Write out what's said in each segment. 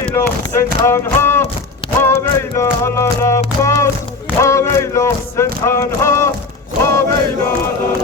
Aleylo sen tanha Aleyla alal abbas Aleylo sen tanha Aleyla alal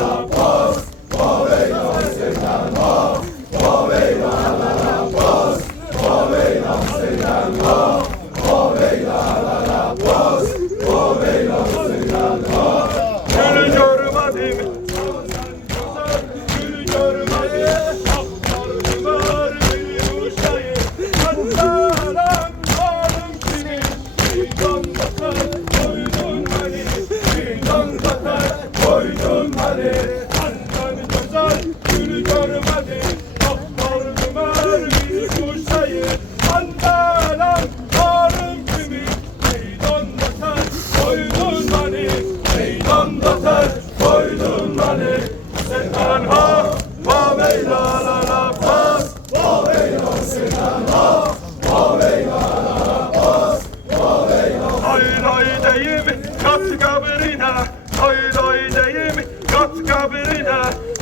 deyim kat kabrine Hay hay deyim kat kabrine.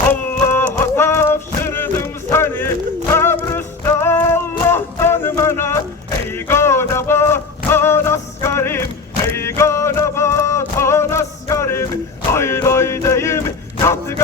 Allah'a tavşırdım seni Kabrüste Allah'tan bana Ey galiba tan askerim Ey galiba tan askerim Hay hay deyim kat kabrine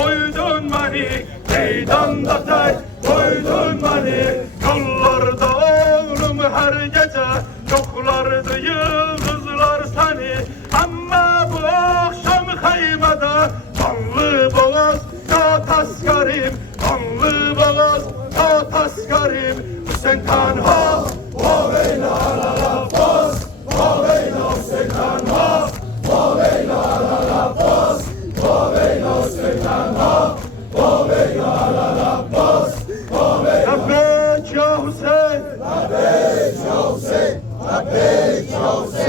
koydun beni Meydanda tay koydun beni Yollarda oğlum her gece. Çoklardı yıldızlar seni. Ama bu akşam haymada Kanlı boğaz ya taskarım Kanlı boğaz ya taskarım Sen tanha Josie, a big Josie.